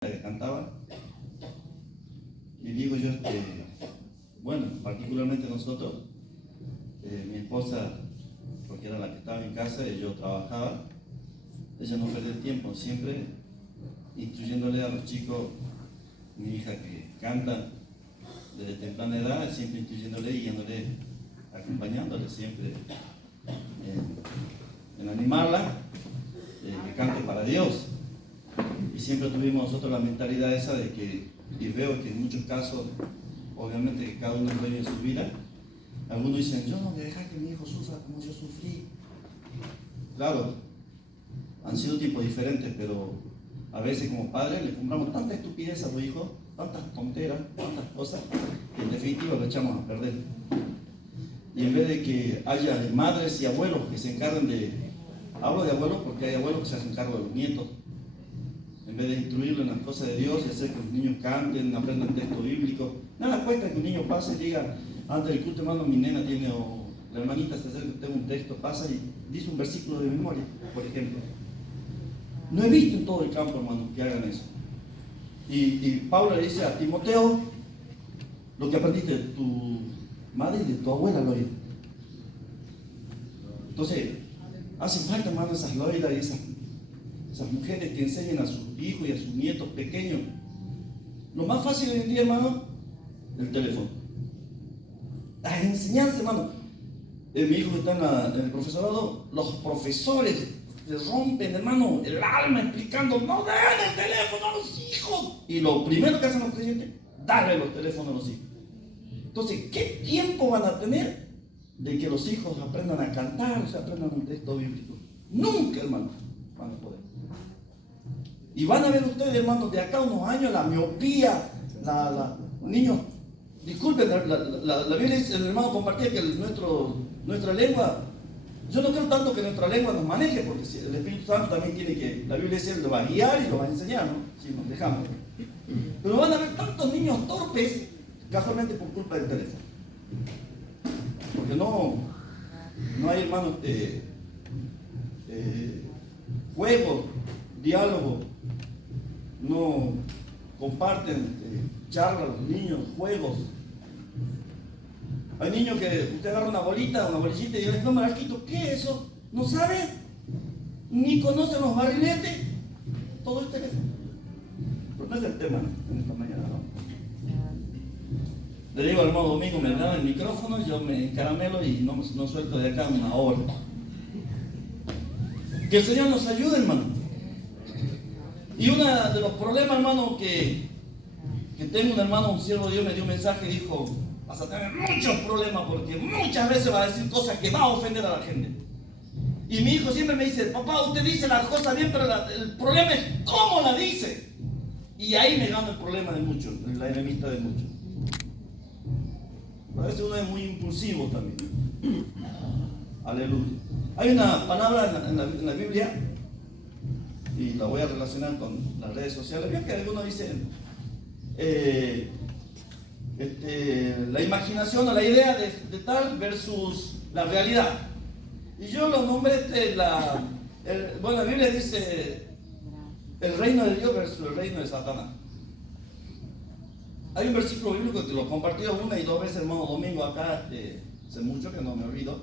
que cantaba, y digo yo, bueno, particularmente nosotros, mi esposa, porque era la que estaba en casa y yo trabajaba, ella no perdía el tiempo, siempre instruyéndole a los chicos, mi hija que canta desde temprana edad, siempre instruyéndole y guiándole, acompañándole siempre en animarla, que cante para Dios. Y siempre tuvimos nosotros la mentalidad esa de que, y veo que en muchos casos, obviamente que cada uno es dueño de su vida, algunos dicen, yo no voy a dejar que mi hijo sufra como yo sufrí. Claro, han sido tiempos diferentes, pero a veces como padres le compramos tanta estupidez a los hijos, tantas tonteras, tantas cosas, que en definitiva lo echamos a perder. Y en vez de que haya madres y abuelos que se encarguen hablo de abuelos porque hay abuelos que se hacen cargo de los nietos, en vez de instruirlo en las cosas de Dios y hacer que los niños canten, aprendan texto bíblico, nada cuesta que un niño pase y diga, antes del culto hermano mi nena tiene, o la hermanita se acerca, tengo un texto, pasa y dice un versículo de memoria, por ejemplo. No he visto en todo el campo, hermano, que hagan eso. Y Pablo le dice a Timoteo, lo que aprendiste de tu madre y de tu abuela, Loida. Entonces, hacen falta, hermano, esas Loidas y esas mujeres que enseñen a sus hijos y a sus nietos pequeños. Lo más fácil hoy en día, hermano, el teléfono. Las enseñanzas, hermano. Mi hijo que está en el profesorado, los profesores se rompen, hermano, el alma explicando, no den el teléfono a los hijos. Y lo primero que hacen los creyentes, darle los teléfonos a los hijos. Entonces, ¿qué tiempo van a tener de que los hijos aprendan a cantar, se aprendan un texto bíblico? Nunca, hermano, van a poder. Y van a ver ustedes, hermanos, de acá a unos años la miopía, niños, disculpen, la Biblia dice, el hermano compartía que nuestra lengua, yo no creo tanto que nuestra lengua nos maneje, porque el Espíritu Santo también tiene que, la Biblia dice, lo va a guiar y lo va a enseñar, ¿no? Si nos dejamos. Pero van a ver tantos niños torpes, casualmente por culpa del teléfono. Porque no hay, hermanos, juego, diálogo, no comparten charlas los niños, juegos. Hay niños que usted agarra una bolillita y yo les digo, Marquito, ¿qué es eso? ¿No sabe? Ni conocen los barriletes. Todo el teléfono. Pero no es el tema en esta mañana, ¿no? Le digo al hermano Domingo, me dan el micrófono, yo me encaramelo y no suelto de acá una hora. Que el Señor nos ayude, hermano. Y uno de los problemas, hermano, que tengo un hermano, un siervo de Dios, me dio un mensaje y dijo, vas a tener muchos problemas porque muchas veces va a decir cosas que va a ofender a la gente. Y mi hijo siempre me dice, papá, usted dice las cosas bien, pero el problema es cómo la dice. Y ahí me gana el problema de muchos, la enemistad de muchos. A veces uno es muy impulsivo también. Aleluya. Hay una palabra en la Biblia, y la voy a relacionar con las redes sociales. Veo que algunos dicen la imaginación o la idea de tal versus la realidad. Y yo lo nombré la Biblia dice el reino de Dios versus el reino de Satanás. Hay un versículo bíblico que lo he compartido una y dos veces, hermano Domingo, acá, hace mucho que no me olvido.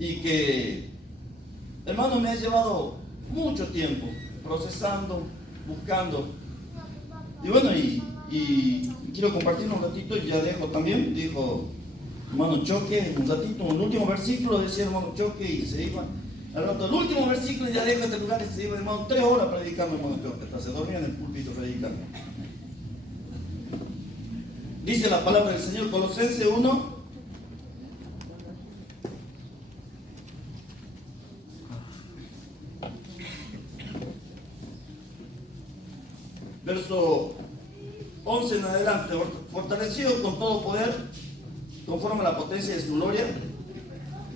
Y que, hermano, me ha llevado mucho tiempo procesando, buscando. Y bueno, y quiero compartir un ratito y ya dejo también. Dijo hermano Choque, un ratito, el último versículo decía hermano Choque y se iba. Al rato, el último versículo y ya dejo este lugar y se iba, hermano, 3 horas predicando, hermano Choque, hasta se dormía en el púlpito predicando. Dice la palabra del Señor, Colosenses 1. Verso 11 en adelante, fortalecido con todo poder, conforme a la potencia de su gloria,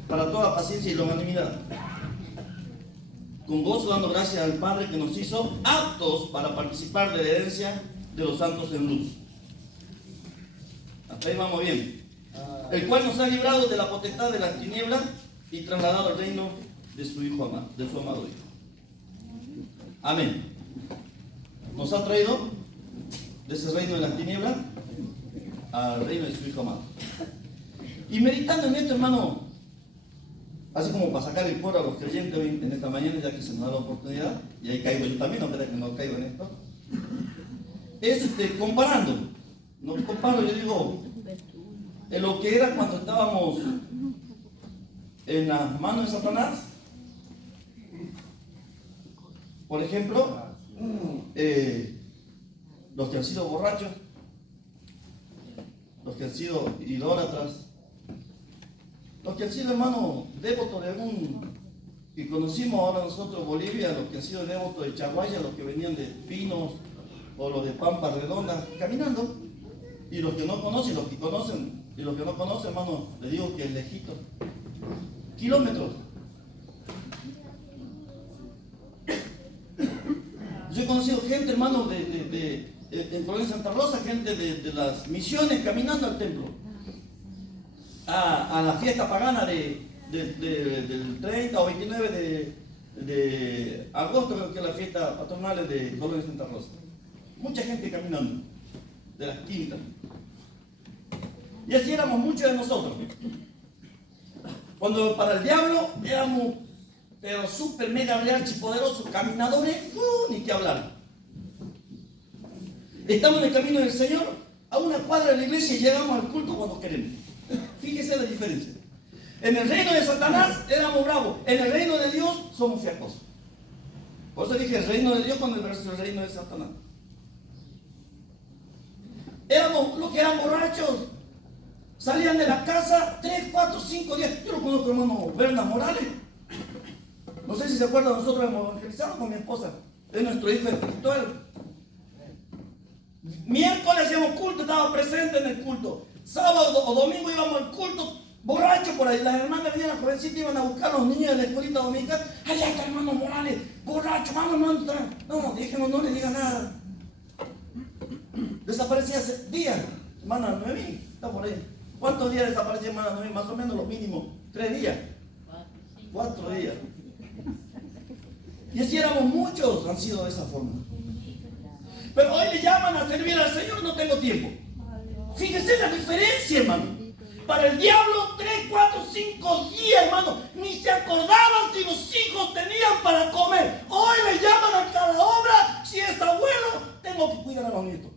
para toda paciencia y longanimidad, con gozo dando gracias al Padre que nos hizo aptos para participar de la herencia de los santos en luz. Hasta ahí vamos bien. El cual nos ha librado de la potestad de las tinieblas y trasladado al reino de su Hijo amado, de su amado Hijo. Amén. nos ha traído de ese reino de las tinieblas al reino de su Hijo amado. Y meditando en esto, hermano, así como para sacar el coro a los creyentes hoy en esta mañana, ya que se nos da la oportunidad, y ahí caigo yo también, no creas que no caigo en esto, es comparando. No comparo, yo digo, en lo que era cuando estábamos en las manos de Satanás. Por ejemplo, los que han sido borrachos, los que han sido idólatras, los que han sido, hermano, devotos de algún, y conocimos ahora nosotros Bolivia, los que han sido devotos de Chaguaya, los que venían de Pinos o los de Pampa Redonda, caminando, y los que no conocen, los que conocen, y los que no conocen, hermano, les digo que es lejito, kilómetros. Yo he conocido gente, hermano, en Colonia Santa Rosa, gente de las misiones caminando al templo, a la fiesta pagana del 30 o 29 de agosto, creo que es la fiesta patronal de Colonia Santa Rosa. Mucha gente caminando de las quintas. Y así éramos muchos de nosotros. Cuando para el diablo éramos, pero súper mega archipoderosos, caminadores, ni que hablar. Estamos en el camino del Señor, a una cuadra de la iglesia y llegamos al culto cuando queremos. Fíjese la diferencia. En el reino de Satanás éramos bravos, en el reino de Dios somos fiacosos. Por eso dije el reino de Dios con el verso del reino de Satanás. Éramos los que eran borrachos, salían de la casa 3, 4, 5 días. Yo lo conozco, hermano Berna Morales. No sé si se acuerdan, nosotros hemos evangelizado con mi esposa, es nuestro hijo espiritual. Miércoles hacíamos culto, estaba presente en el culto. Sábado o domingo íbamos al culto, borrachos por ahí. Las hermanas venían, las jovencitas iban a buscar a los niños de la escuelita dominical. Allá está hermano Morales, borracho, vamos hermano. No, déjenos, no le diga nada. Desaparecía hace días, hermana Noemí, está por ahí. ¿Cuántos días desaparecía hermana Noemí? Más o menos lo mínimo, 3 días. 4 días. Y así éramos muchos, han sido de esa forma. Pero hoy le llaman a servir al Señor, no tengo tiempo. Fíjese la diferencia, hermano. Para el diablo, 3, 4, 5 días, hermano. Ni se acordaban si los hijos tenían para comer. Hoy le llaman a cada obra. Si es abuelo, tengo que cuidar a los nietos.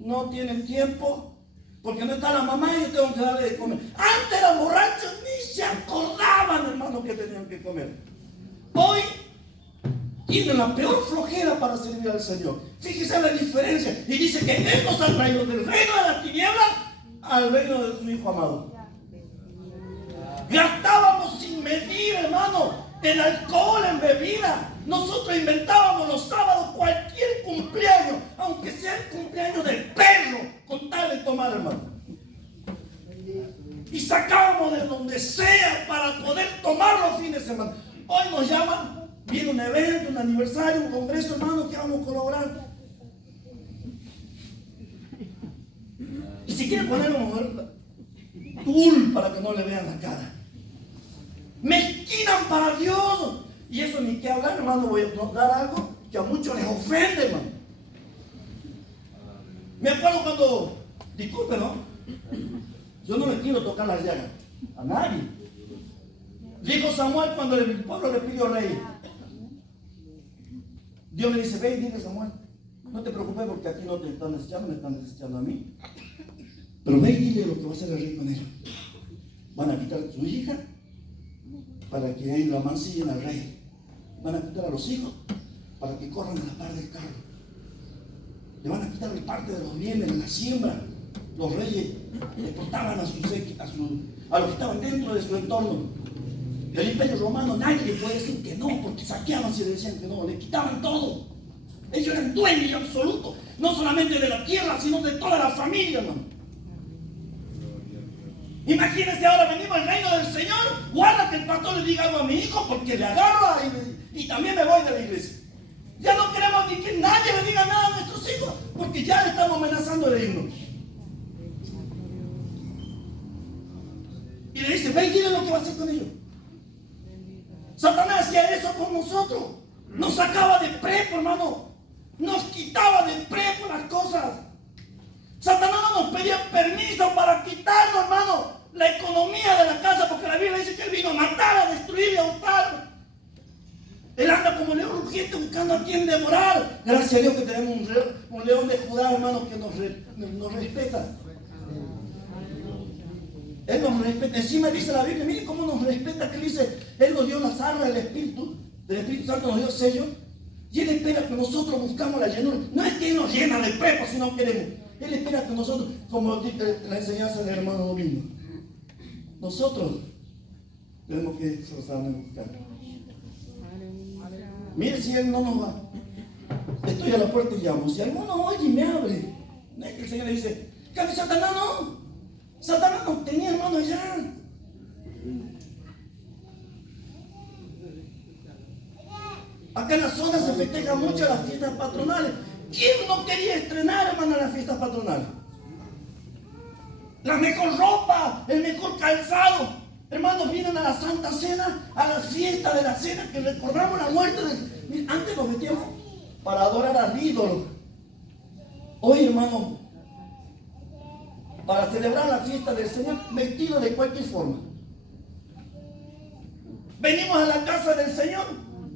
No tienen tiempo, porque no está la mamá y yo tengo que darle de comer. Antes eran borrachos, ni se acordaban, hermano, que tenían que comer. Hoy tienen la peor flojera para servir al Señor. Fíjese la diferencia. Y dice que Él nos ha traído del reino de las tinieblas al reino de su Hijo amado. Gastábamos sin medir, hermano, en alcohol, en bebida. Nosotros inventábamos los sábados cualquier cumpleaños, aunque sea el cumpleaños del perro, con tal de tomar, hermano. Y sacábamos de donde sea para poder tomar los fines de semana. Hoy nos llaman. Viene un evento, un aniversario, un congreso, hermano, que vamos a colaborar. Y si quiere poner una mujer tul para que no le vean la cara. Mezquinan para Dios. Y eso ni que hablar, hermano, voy a dar algo que a muchos les ofende, hermano. Me acuerdo cuando, disculpe, ¿no? Yo no le quiero tocar las llagas a nadie. Dijo Samuel cuando el pueblo le pidió rey. Dios le dice, ve y dile Samuel, no te preocupes porque aquí no te están desechando, me están desechando a mí. Pero ve y dile lo que va a hacer el rey con él. Van a quitar a su hija para que él la mancillen al rey. Van a quitar a los hijos para que corran a la par del carro. Le van a quitar parte de los bienes, la siembra. Los reyes le cortaban a los que estaban dentro de su entorno. El imperio romano nadie le puede decir que no, porque saqueaban si le decían que no, le quitaban todo. Ellos eran dueños absolutos, no solamente de la tierra, sino de toda la familia, hermano. Imagínense ahora venimos al reino del Señor, guarda que el pastor le diga algo a mi hijo porque le agarra y también me voy de la iglesia. Ya no queremos ni que nadie le diga nada a nuestros hijos, porque ya le estamos amenazando de irnos. Y le dice, ve y dile lo que va a hacer con ellos. Satanás hacía eso con nosotros. Nos sacaba de prepo, hermano. Nos quitaba de prepo las cosas. Satanás no nos pedía permiso para quitarnos, hermano, la economía de la casa, porque la Biblia dice que él vino a matar, a destruir y a hurtar. Él anda como león rugiente buscando a quien devorar. Gracias a Dios que tenemos un león de Judá, hermano, que nos respeta. Él nos respeta. Encima dice la Biblia, mire cómo nos respeta, que dice, Él nos dio las armas del Espíritu Santo nos dio sello, y Él espera que nosotros buscamos la llenura. No es que Él nos llena de prepos si no queremos. Él espera que nosotros, como dice la enseñanza del hermano Domingo, nosotros tenemos que esforzarnos en buscar. Mire si Él no nos va. Estoy a la puerta y llamo. Si alguno oye y me abre, no es que el Señor le dice, que Satanás no. Satanás nos tenía, hermano, allá. Acá en la zona se festejan mucho las fiestas patronales. ¿Quién no quería estrenar, hermano, las fiestas patronales? La mejor ropa, el mejor calzado. Hermanos, vienen a la Santa Cena, a la fiesta de la cena, que recordamos la muerte de... Antes nos metíamos para adorar al ídolo. Hoy, hermano, para celebrar la fiesta del Señor, vestido de cualquier forma. Venimos a la casa del Señor.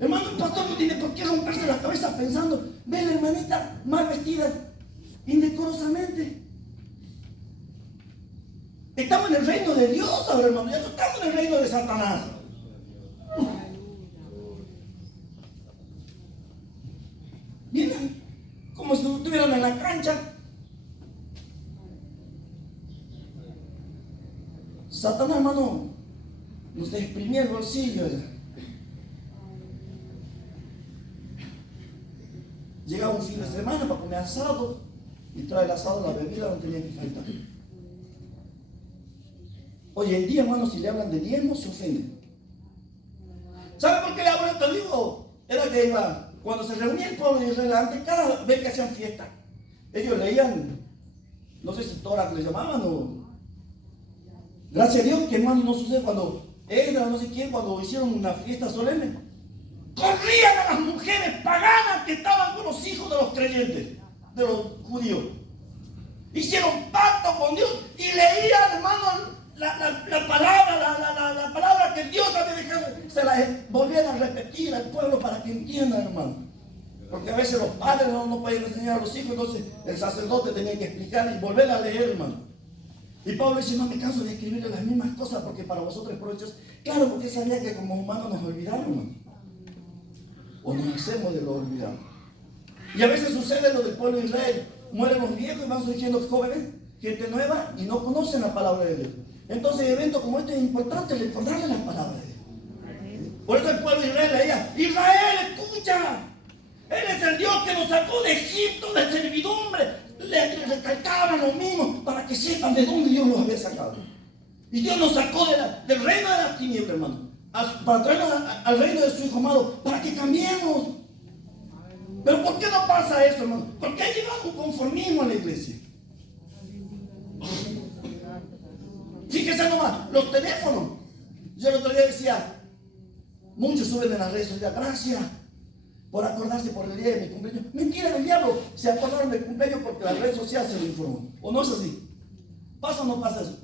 Hermano, el pastor no tiene por qué romperse la cabeza pensando, ve la hermanita mal vestida, indecorosamente. Estamos en el reino de Dios ahora, hermano, ya no estamos en el reino de Satanás. Vienen como si estuvieran en la cancha. Satanás, hermano, nos exprimía el bolsillo. Llegaba un fin de semana para comer asado y trae el asado, la bebida no tenía que faltar. Hoy en día, hermano, si le hablan de diezmo, se ofenden. ¿Sabe por qué le hablo esto? Digo, era que iba, cuando se reunía el pueblo de Israel, antes, cada vez que hacían fiesta, ellos leían, no sé si Torah que le llamaban o... Gracias a Dios que, hermano, no sucede cuando Edra, no sé quién, cuando hicieron una fiesta solemne, corrían a las mujeres paganas que estaban con los hijos de los creyentes, de los judíos. Hicieron pacto con Dios y leían, hermano, la palabra que Dios había dejado. Se la volvían a repetir al pueblo para que entiendan, hermano. Porque a veces los padres no podían enseñar a los hijos, entonces el sacerdote tenía que explicar y volver a leer, hermano. Y Pablo dice, no me canso de escribirle las mismas cosas porque para vosotros es provechoso. Claro, porque sabía que como humanos nos olvidamos, hermano. O nos hacemos de lo olvidado. Y a veces sucede lo del pueblo de Israel. Mueren los viejos y van surgiendo jóvenes, gente nueva, y no conocen la palabra de Dios. Entonces, eventos como este es importante recordarle la palabra de Dios. Por eso el pueblo de Israel leía, Israel, escucha. Él es el Dios que nos sacó de Egipto, de servidumbre. Le recalcaban lo mismo para que sepan de dónde Dios los había sacado. Y Dios nos sacó del reino de las tinieblas, hermano, para traernos al reino de su Hijo amado, para que cambiemos. Pero ¿por qué no pasa eso, hermano? Porque ha llegado un conformismo a la iglesia. Fíjese nomás, los teléfonos. Yo el otro día decía, muchos suben en las redes sociales, gracias por acordarse por el día de mi cumpleaños. Mentira del diablo, se acordaron del cumpleaños porque las redes sociales se lo informó. ¿O no es así? ¿Pasa o no pasa eso?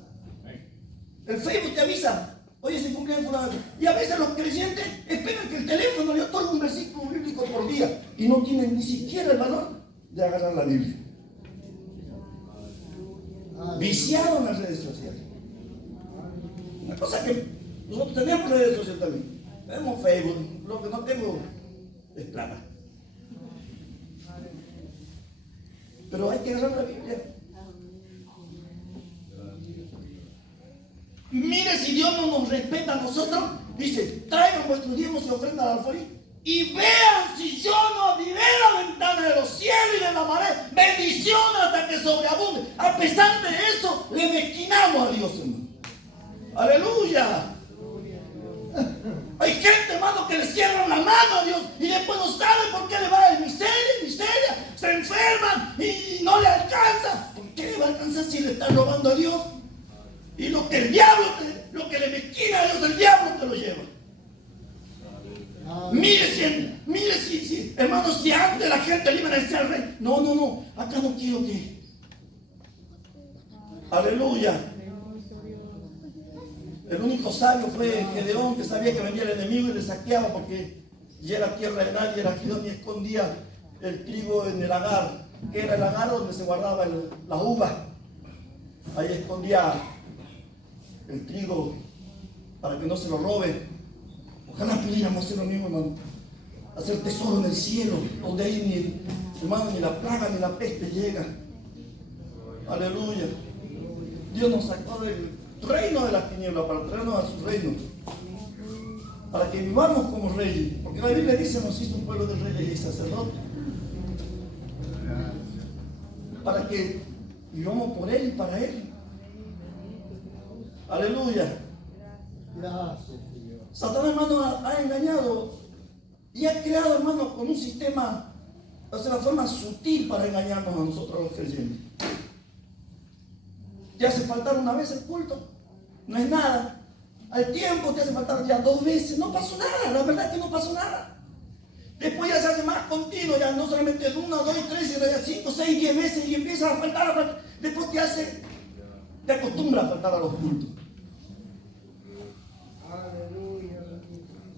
El Facebook te avisa, oye, se cumpleaños fulano. Y a veces los creyentes esperan que el teléfono le otorgue un versículo bíblico por día y no tienen ni siquiera el valor de agarrar la Biblia. Viciaron las redes sociales. Una cosa que nosotros tenemos redes sociales también. Tenemos Facebook, lo que no tengo es plata. Pero hay que agarrar la Biblia. Mire si Dios no nos respeta a nosotros. Dice, traigan vuestros diezmos y ofrendas al alfolí y vean si yo no abriré la ventana de los cielos y de la marea bendición hasta que sobreabunde. A pesar de eso, le mezquinamos a Dios, hermano. Aleluya. Hay gente, hermano, que le cierran la mano a Dios y después no sabe por qué le va de miseria, se enferman y no le alcanza. ¿Por qué le va a alcanzar si le están robando a Dios? Y lo que el diablo, lo que le mezquina a Dios, el diablo te lo lleva. Mire si, hermano, si antes la gente le iba a decir, no, acá no quiero que. Aleluya. El único sabio fue Gedeón, que sabía que venía el enemigo y le saqueaba porque ya era tierra de nadie, era Gedeón, y escondía el trigo en el lagar, que era el lagar donde se guardaba las uvas. Ahí escondía el trigo para que no se lo roben. Ojalá pudiéramos hacer lo mismo, hermano. Hacer tesoro en el cielo, donde ahí hermano, ni la plaga ni la peste llega. Aleluya. Dios nos sacó del reino de las tinieblas para traernos a su reino, para que vivamos como reyes, porque la Biblia dice: nos hizo un pueblo de reyes y sacerdotes, para que vivamos por Él y para Él. Aleluya. Satanás, hermano, ha engañado y ha creado, hermano, con un sistema, o sea, una forma sutil para engañarnos a nosotros los creyentes. Te hace faltar una vez el culto, no es nada. Al tiempo te hace faltar ya 2 veces, no pasó nada, la verdad es que no pasó nada. Después ya se hace más continuo, ya no solamente 1, 2, 3, sino ya 5, 6, 10 veces y empieza a faltar. Después te acostumbras a faltar a los cultos.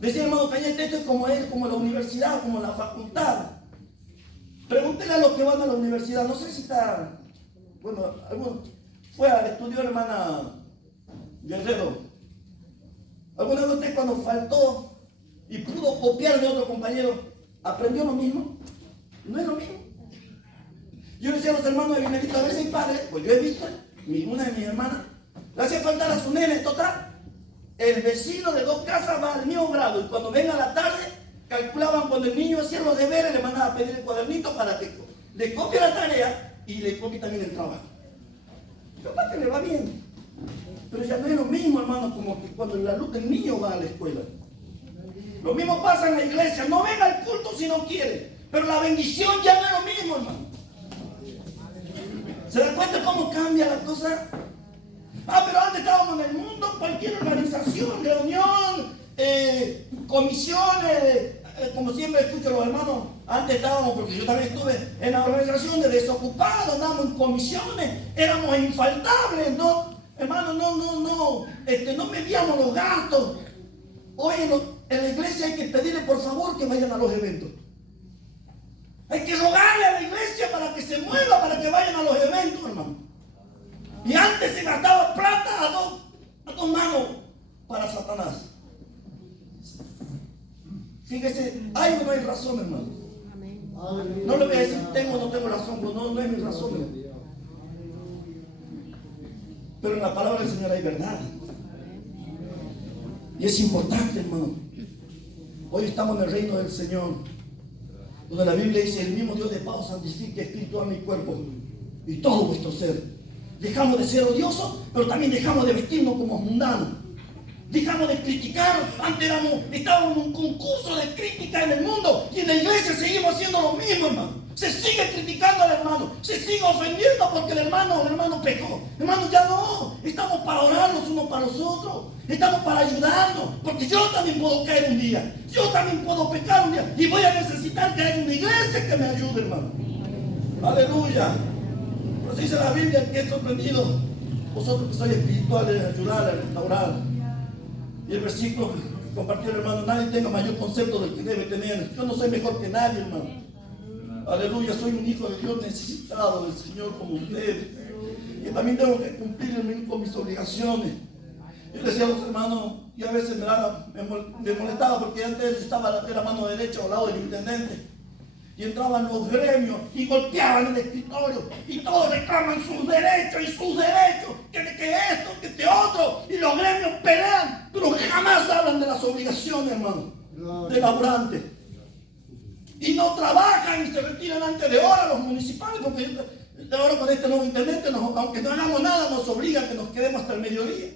Decía hermano Cañete, esto es como la universidad, como la facultad. Pregúntele a los que van a la universidad, no sé si está, bueno, estudió la hermana Guerrero. ¿Alguna vez usted cuando faltó y pudo copiar de otro compañero, aprendió lo mismo? No es lo mismo. Yo le decía a los hermanos de Vinerito, a veces hay padres, pues yo he visto, una de mis hermanas, le hacía faltar a su nene, total. El vecino de 2 casas va al mismo grado y cuando venga a la tarde, calculaban cuando el niño hacía los deberes, le mandaban a pedir el cuadernito para que le copie la tarea y le copie también el trabajo. Capaz que le va bien, pero ya no es lo mismo, hermano, como que cuando el niño va a la escuela. Lo mismo pasa en la iglesia, no venga al culto si no quiere, pero la bendición ya no es lo mismo, hermano. ¿Se dan cuenta cómo cambia la cosa? Pero antes estábamos en el mundo, cualquier organización, reunión, comisiones, como siempre escucho a los hermanos, antes estábamos, porque yo también estuve en la organización de desocupados, andábamos en comisiones, éramos infaltables, ¿no? Hermano, no medíamos los gastos. Hoy en la iglesia hay que pedirle por favor que vayan a los eventos. Hay que rogarle a la iglesia para que se mueva, para que vayan a los eventos, hermano. Y antes se gastaba plata a dos manos para Satanás. Fíjese, hay o no hay razón, hermano. No le voy a decir tengo o no tengo razón, no es mi razón, hermano. Pero en la palabra del Señor hay verdad. Y es importante, hermano. Hoy estamos en el reino del Señor, donde la Biblia dice: el mismo Dios de paz santifique espíritu, alma y cuerpo y todo vuestro ser. Dejamos de ser odiosos, pero también dejamos de vestirnos como mundanos. Dejamos de criticar. Antes estábamos en un concurso de crítica en el mundo y en la iglesia seguimos haciendo lo mismo, hermano. Se sigue criticando al hermano, se sigue ofendiendo porque el hermano pecó. Hermano, ya no. Estamos para orar los unos para los otros. Estamos para ayudarnos, porque yo también puedo caer un día. Yo también puedo pecar un día y voy a necesitar que haya una iglesia que me ayude, hermano. Aleluya. Pero dice la Biblia que es sorprendido vosotros que sois espirituales, ayudar a restaurar. Y el versículo que compartió el hermano: nadie tenga mayor concepto del que debe tener. Yo no soy mejor que nadie, hermano. Aleluya, soy un hijo de Dios necesitado del Señor como ustedes. Y también tengo que cumplir con mis obligaciones. Yo le decía a los hermanos, y a veces me molestaba porque antes estaba de la mano derecha al lado del intendente. Y entraban los gremios y golpeaban el escritorio y todos reclaman sus derechos, que esto, que este otro, y los gremios pelean, pero jamás hablan de las obligaciones, hermano, de laburantes. Y no trabajan y se retiran antes de hora los municipales, porque ahora con este nuevo intendente, aunque no hagamos nada, nos obliga a que nos quedemos hasta el mediodía.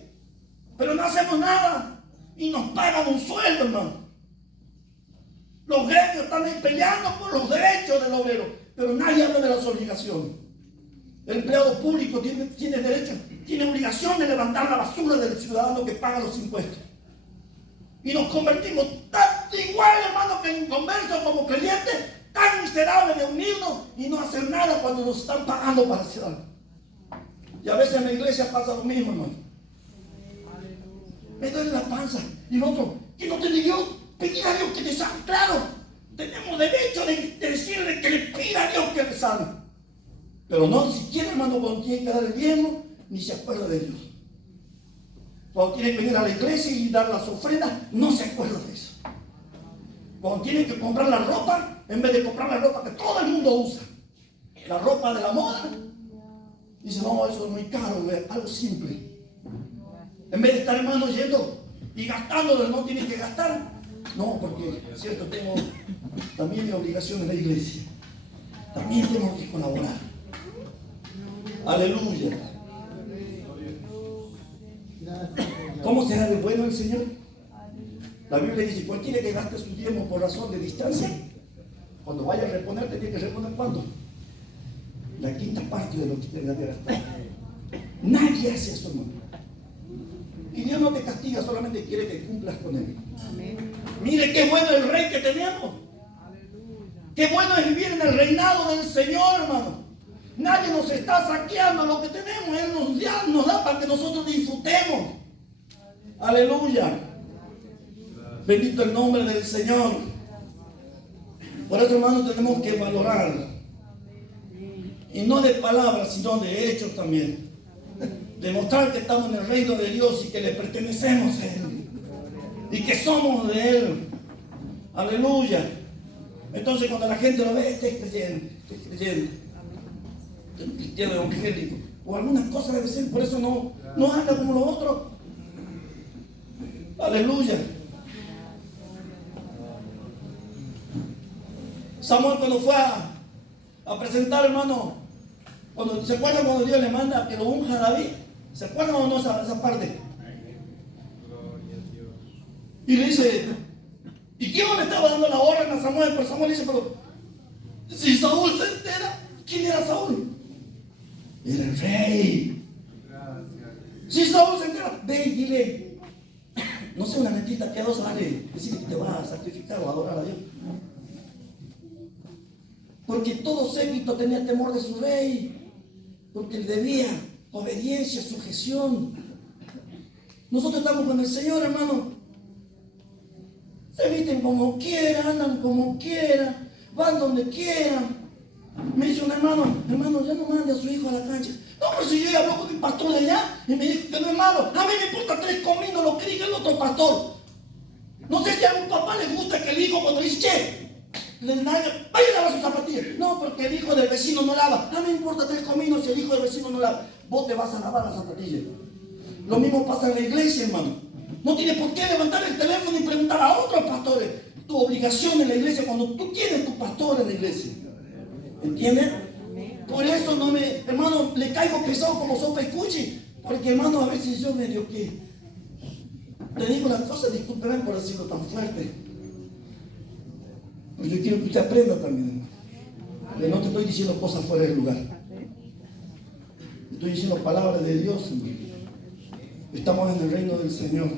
Pero no hacemos nada y nos pagan un sueldo, hermano. Los gremios están ahí peleando por los derechos del obrero, pero nadie habla de las obligaciones. El empleado público tiene derecho, tiene obligación de levantar la basura del ciudadano que paga los impuestos. Y nos convertimos tanto igual, hermano, que en conversos como creyentes, tan miserables de unirnos y no hacer nada cuando nos están pagando para hacer algo. Y a veces en la iglesia pasa lo mismo, hermano. Me duele la panza. Y el otro, que no te dio, pedir a Dios que te sane. Claro, tenemos derecho de decirle que le pida a Dios que le sane. Pero no siquiera, hermano, cuando tiene que dar el diezmo, ni se acuerda de Dios. Cuando tiene que venir a la iglesia y dar las ofrendas, no se acuerda de eso. Cuando tiene que comprar la ropa, en vez de comprar la ropa que todo el mundo usa, la ropa de la moda, dice, no, eso es muy caro, algo simple. En vez de estar, hermano, yendo y gastando, no tiene que gastar. No, porque, es cierto, tengo también mi obligación en la iglesia. También tengo que colaborar. Aleluya. ¿Cómo será de bueno el Señor? La Biblia dice, cualquiera que gaste su diezmo por razón de distancia, cuando vaya a reponer, tiene que reponer ¿cuánto? La quinta parte de lo que tenga que gastar. Nadie hace eso, hermano. Y Dios no te castiga, solamente quiere que cumplas con Él. Mire qué bueno el rey que tenemos. Qué bueno es vivir en el reinado del Señor, hermano. Nadie nos está saqueando lo que tenemos. Él nos da para que nosotros disfrutemos. Aleluya. Bendito el nombre del Señor. Por eso, hermanos, tenemos que valorar. Y no de palabras, sino de hechos también. Demostrar que estamos en el reino de Dios y que le pertenecemos a Él. Y que somos de Él. Aleluya. Entonces, cuando la gente lo ve, este es creyente, este es creyente. Este es un cristiano evangélico. O algunas cosas debe ser, por eso no anda como los otros. Aleluya. Samuel cuando fue a presentar, hermano, ¿se acuerdan cuando Dios le manda que lo unja a David? ¿Se acuerdan o no esa parte? Y le dice, ¿y quién le estaba dando la orden a Samuel? Pero Samuel dice, pero si Saúl se entera, ¿quién era Saúl? Era el rey. Si Saúl se entera, ve y dile, no sé, una mentita que a dos sale, decirle que te va a sacrificar o a adorar a Dios. Porque todo séquito tenía temor de su rey, porque le debía obediencia, sujeción. Nosotros estamos con el Señor, hermano. Se visten como quieran, andan como quieran, van donde quieran. Me dice un hermano, ya no mande a su hijo a la cancha. No, pero si yo ya hablo con mi pastor de allá y me dijo que no es malo. A mí me importa 3 cominos lo que diga el otro pastor. No sé si a un papá le gusta que el hijo cuando dice, che, vaya a lavar sus zapatillas. No, porque el hijo del vecino no lava. A mí me importa 3 cominos si el hijo del vecino no lava. Vos te vas a lavar las zapatillas. Lo mismo pasa en la iglesia, hermano. No tienes por qué levantar el teléfono y preguntar a otros pastores. Tu obligación en la iglesia, cuando tú tienes tu pastor en la iglesia. ¿Entiendes? Por eso hermano, le caigo pesado como sopa y cuchi. Porque, hermano, a veces yo medio que te digo las cosas, discúlpeme por decirlo tan fuerte. Pues yo quiero que usted aprenda también. Que no te estoy diciendo cosas fuera del lugar. Estoy diciendo palabras de Dios, hermano. Estamos en el reino del Señor.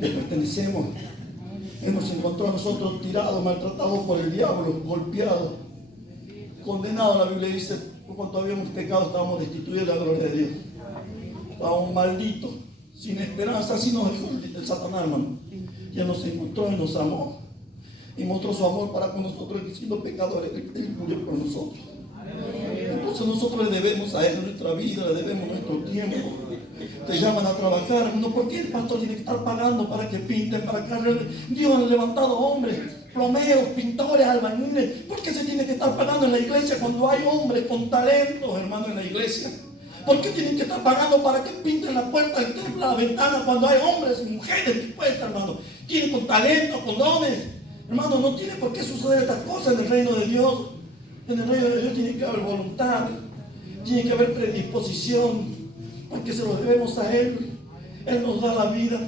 Le pertenecemos. Él nos encontró a nosotros tirados, maltratados por el diablo, golpeados, condenados. La Biblia dice, por cuanto habíamos pecado, estábamos destituidos de la gloria de Dios. Estábamos malditos, sin esperanza. Así nos dejó el Satanás, hermano. Y Él nos encontró y nos amó. Y mostró su amor para con nosotros, y siendo pecadores, Él murió por nosotros. Entonces nosotros le debemos a Él nuestra vida, le debemos nuestro tiempo. Te llaman a trabajar, no, ¿por qué el pastor tiene que estar pagando para que pinten, para que Dios ha levantado hombres, plomeos, pintores, albañiles? ¿Por qué se tiene que estar pagando en la iglesia cuando hay hombres con talentos, hermano, en la iglesia? ¿Por qué tienen que estar pagando para que pinten la puerta del templo, la ventana, cuando hay hombres y mujeres dispuestas, hermano? Tienen con talento, con dones. Hermano, no tiene por qué suceder estas cosas en el reino de Dios. En el reino de Dios tiene que haber voluntad, tiene que haber predisposición, porque se lo debemos a Él. Él nos da la vida.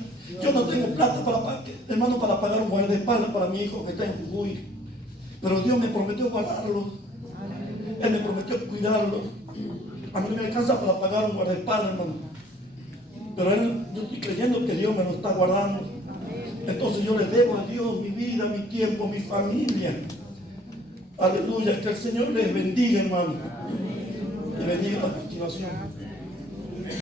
Yo no tengo plata para pagar un guardaespaldas para mi hijo que está en Jujuy, pero Dios me prometió guardarlo. Él me prometió cuidarlo. A mí no me alcanza para pagar un guardaespaldas, hermano, pero yo estoy creyendo que Dios me lo está guardando. Entonces yo le debo a Dios mi vida, mi tiempo, mi familia. Aleluya, que el Señor les bendiga, hermano. Y bendiga la continuación.